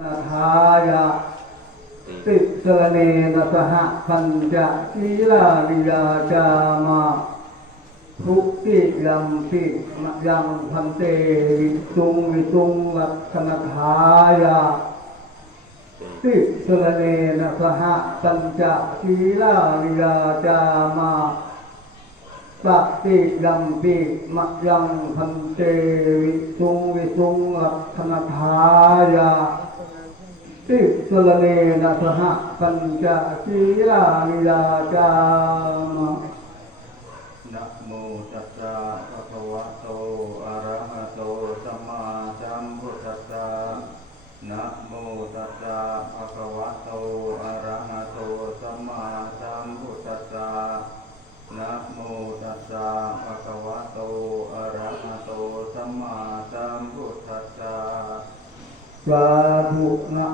นาทายะติสเนนสหพันจะศีลานิยาจามาทุติยัมปิมะยังพันเตวิสุงวิสุงลักขณทายะติสเนนสหปัญจศีลานิยาจามาปฏิยัมปิมยังพันเตวิสุงวิสุงลักขณทายะ ติสลเนนะสหปัญจศีลานิยาจามะ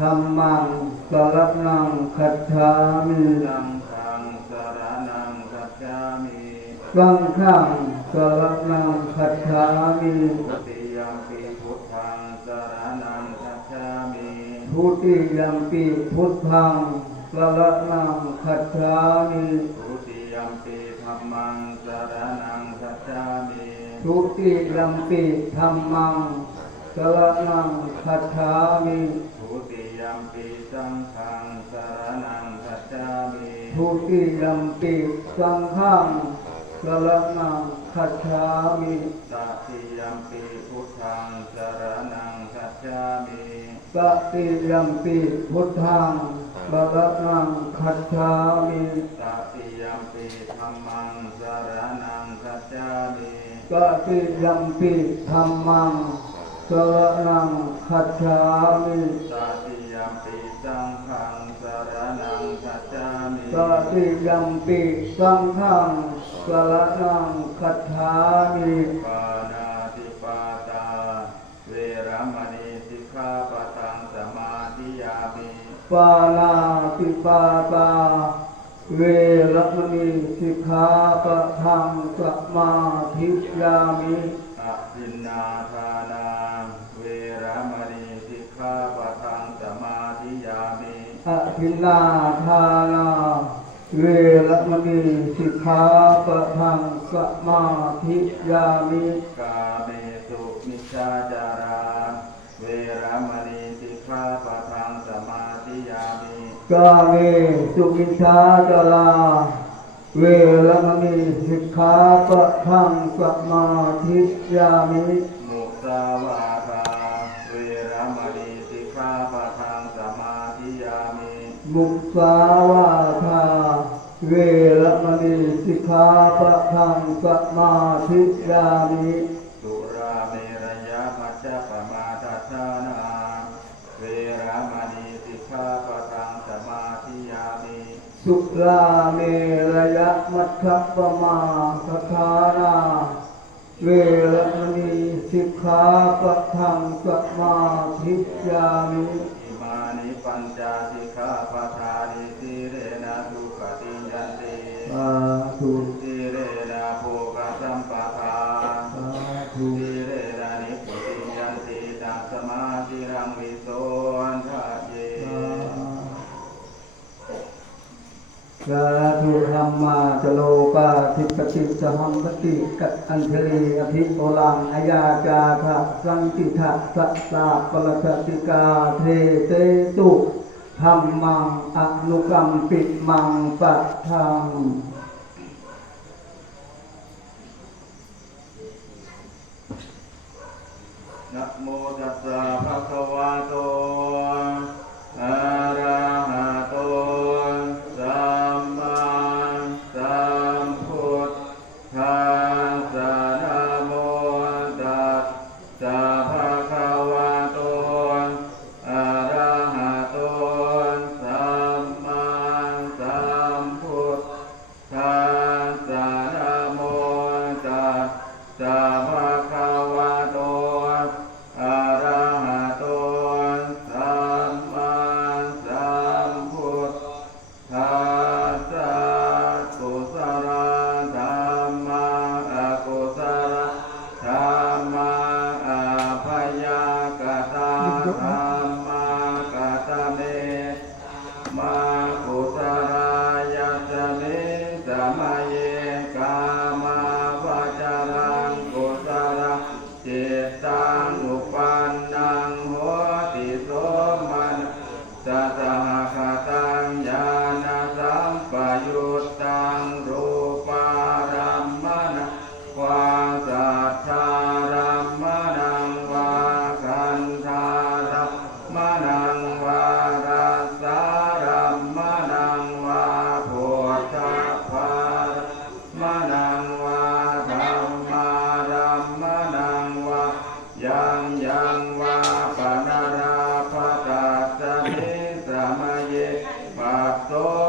ธัมมังสรณังคัจฉามิสังฆังสรณังคัจฉามิสังฆังสรณังคัจฉามิทุติยมปีพุทธังสรณังคัจฉามิทุติยัมปิพุทธังสรณังคัจฉามิทุติยมปีธัมมังสรณังคัจฉามิทุติยัมปิธัมมังสรณังคัจฉามิทุติย มปีสังฆังสรณังคัจฉามิทุติยัมปิสังฆังสรณังคัจฉามิตติยมปีพุทธังสรณังคัจฉามิสติยัมปิพุทธังสรณังคัจฉามิตติยมปีธัมมังสรณังคัจฉามิสติยัมปิธัมมังสรณังคัจฉามิตติยมปี สังฆังสรณังคัจฉามิสติยัมปิสังฆังสรณังคัจฉามิปานาติปาตา เวรมณีสิกขาปะทังสมาธิยามิปานาติปาตา เวรมณีสิกขาปะทังสมาธิยามิอภินนาทานา เวรมณีสิกขาปะทังสมาธิยามิ อภินนาทานาเวรมณีสิกขาปะทังสมาธิยามิกาเมสุมิชาจาราเวรมณีสิกขาปะทังสมาธิยามิกาเมสุมิชาจาราเวรมณีสิกขาปะทังสมาธิยามิมุสาวา มิมุสาวาทาเวรมณีสิกขาปะทังสมาธิยามิสุราเมรยามัจจปมาทัฏฐานา เวรมณีสิกขาปะทังสมาธิยามิสุราเมรยะมัทธปมาสทานา เวรมณีสิกขาปะทังสมาธิยามิอิมานิ ปัญจสิกขาปะทานิสีเรนะทุกขติยันติสาธุสีเรนะโภคสัมปทาสาธุสีเรนะนิพุติยันติตังสมาธิรังวิโสอันทะเย สาธุธรรมาจโลกาทิปติสหัมปติกัตอัญเชลีอภิโอลังอายาจาทะสังติทะสัสสะปรสติกาเทเตตุธรรมังอนุกรรมปิดมังปัตทังนะโมตัสสะภะคะวะโตอะ فتح โล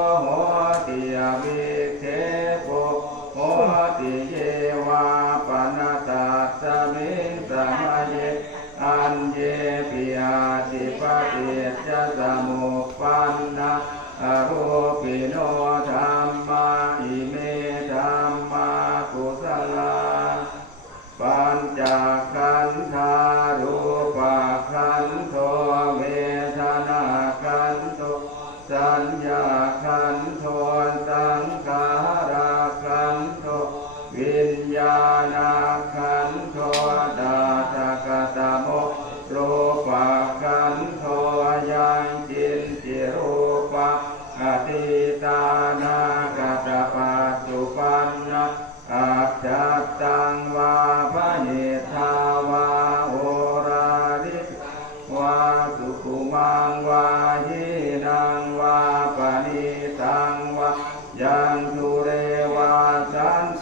สังฆ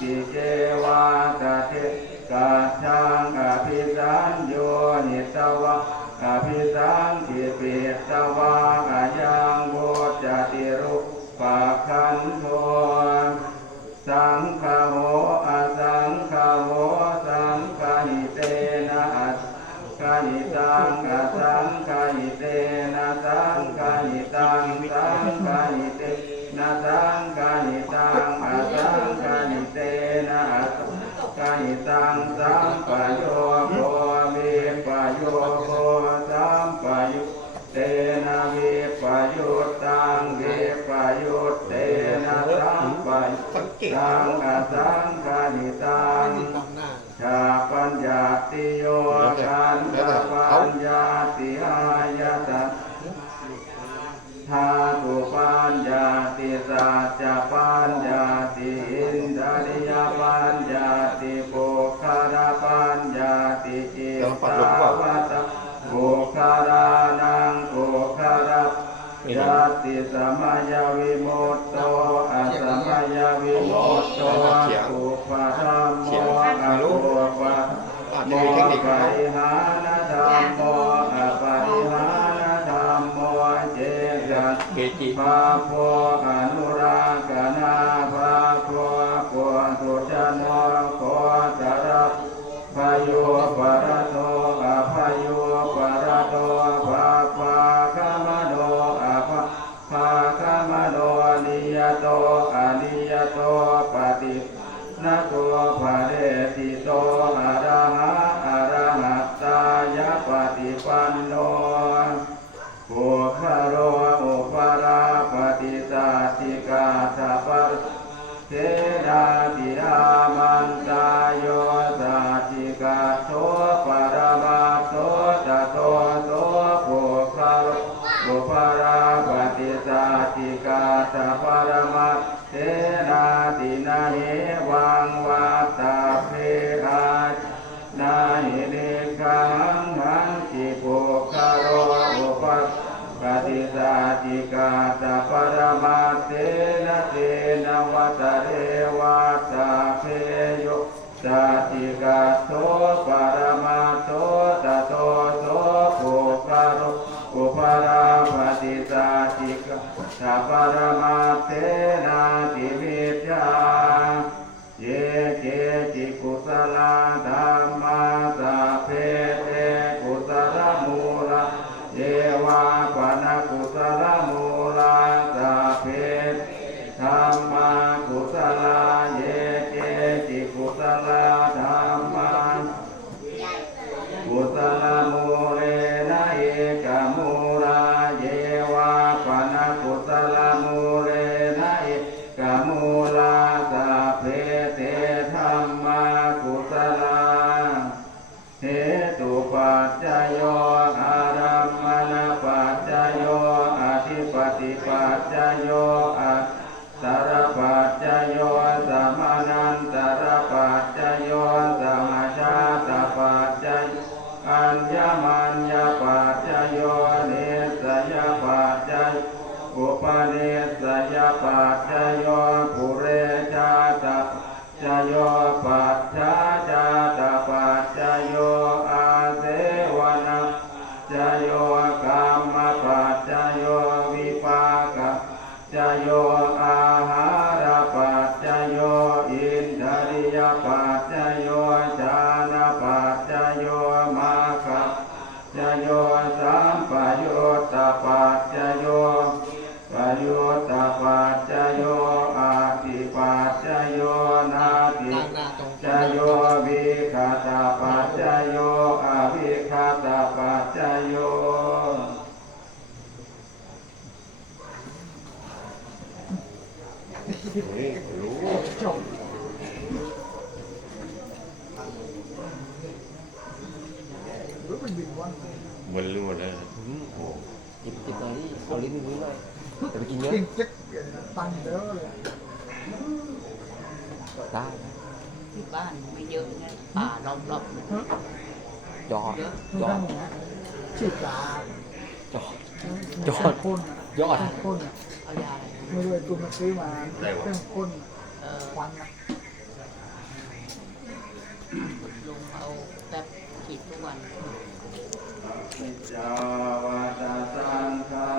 Jesus. ไตสังสามปโยโคเวปโยโคสามปโยเตนะเวปโยตังเวปโยเตนะสามปโยตังกสังกานิตังชาปัญญาติโยชันตปัญญาติอายตันทาตุปัญญาติสัจจปัญญาติอินท ติโภคารปัญญาติจิตตาวตะโภคารานังโภคารัยาติสมายวิโมตโตอัสมายวิโมตโตอุปาทามโมอะโลปะโมปะริหานธรรมโมอะปะริหานธรรมโมเจสัพพะโพ โตโสภูพาโลภูพาราปฏิสาติกาตปารมาเทนาตินาวังวาตาเพอานาหิฆังหันติภูคาโลภาปฏิสาติกาตปารมาเทนาเทนวัตเรวาตาโยสติกาโตปารมาโตตัส ปราปฏิตาติกะสัพพะมาเตนา สยปัจจโยภุเรชาตปัจโยปั แต่ไปกินเยอะกินจิ๊กตังค์เยอะเลยได้ที่บ้านไม่เยอะนะป่ารอบๆเนี่ยยอดเยอะยอดฉีดยายอด ยอด พ่นยอด พ่นอะเอายาอะไรไม่รู้ไอ้ตุนมันซื้อมาเป็นพ่นเออควันอะลงเอาแป๊บฉีดทุกวัน จาวาจาสังขา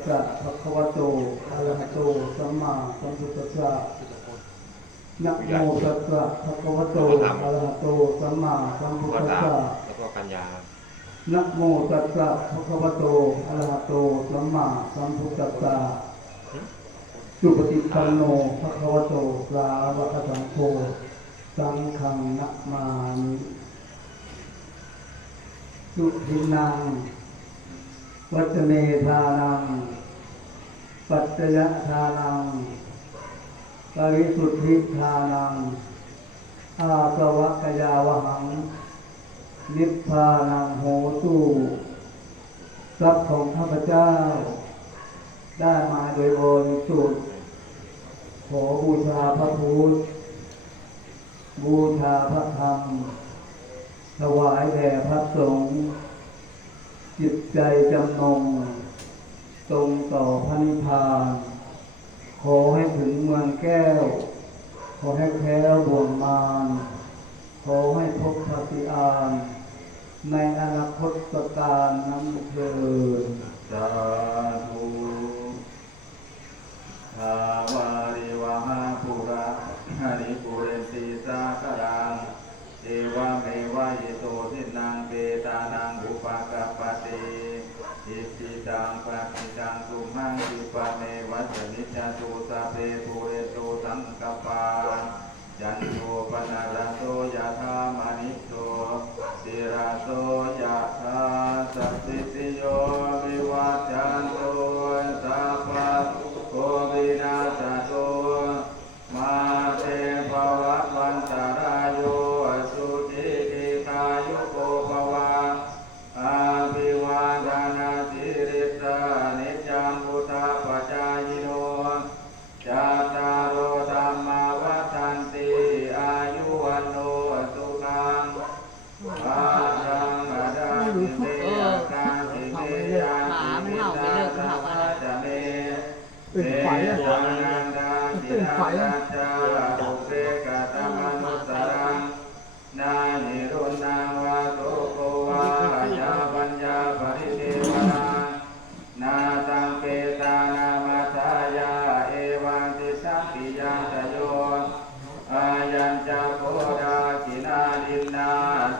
ปัจจะภะคะวะโตอะระหะโตสัมมาสัมพุทธัสสะนะโมตัสสะภะคะวะโตอะระหะโตสัมมาสัมพุทธัสตามสะแล้วก็กัญญานะโมตัสสะภะคะวะโตอะระหะโตสัมมาสัมพุทธัสสะสุปฏิปันโนภะคะวะโตสาวกสังโฆสังฆังนะมามิสุทินัง วัจเมทานัง ปัจจยทานัง ปริสุทธิทานัง อาสวะกยาวหัง นิพพานังโหตุทรัพย์ของข้าพเจ้า ได้มาโดยบริสุทธิ์ขอบูชาพระพุทธ บูชาพระธรรม ถวายแด่พระสงฆ์ จิตใจจำนงตรงต่อพระนิพพาน ขอให้ถึงเมืองแก้ว ขอให้แคล้วบ่วงมารขอให้พบพระสิอานในอนาคตการนั้นเถิดสาธุ อุเปกตมนุสรังนานิรุณังวาโตโกวายาปัญญาปริเทวนานาตังเปตานามาทายาเอวังติสังกิยังตโยอายัญจโคดากินาลินนา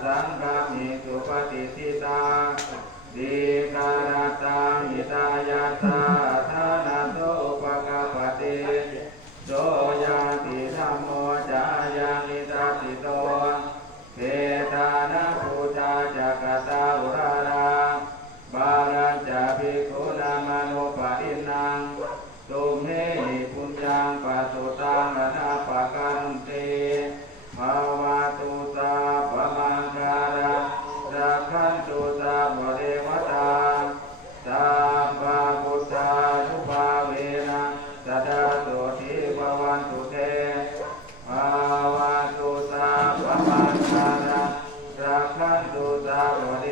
สังฆมิสุปฏิทิตาดีการตังหิตายาตาธานาโตอุปก นาราคะโลตาวะเด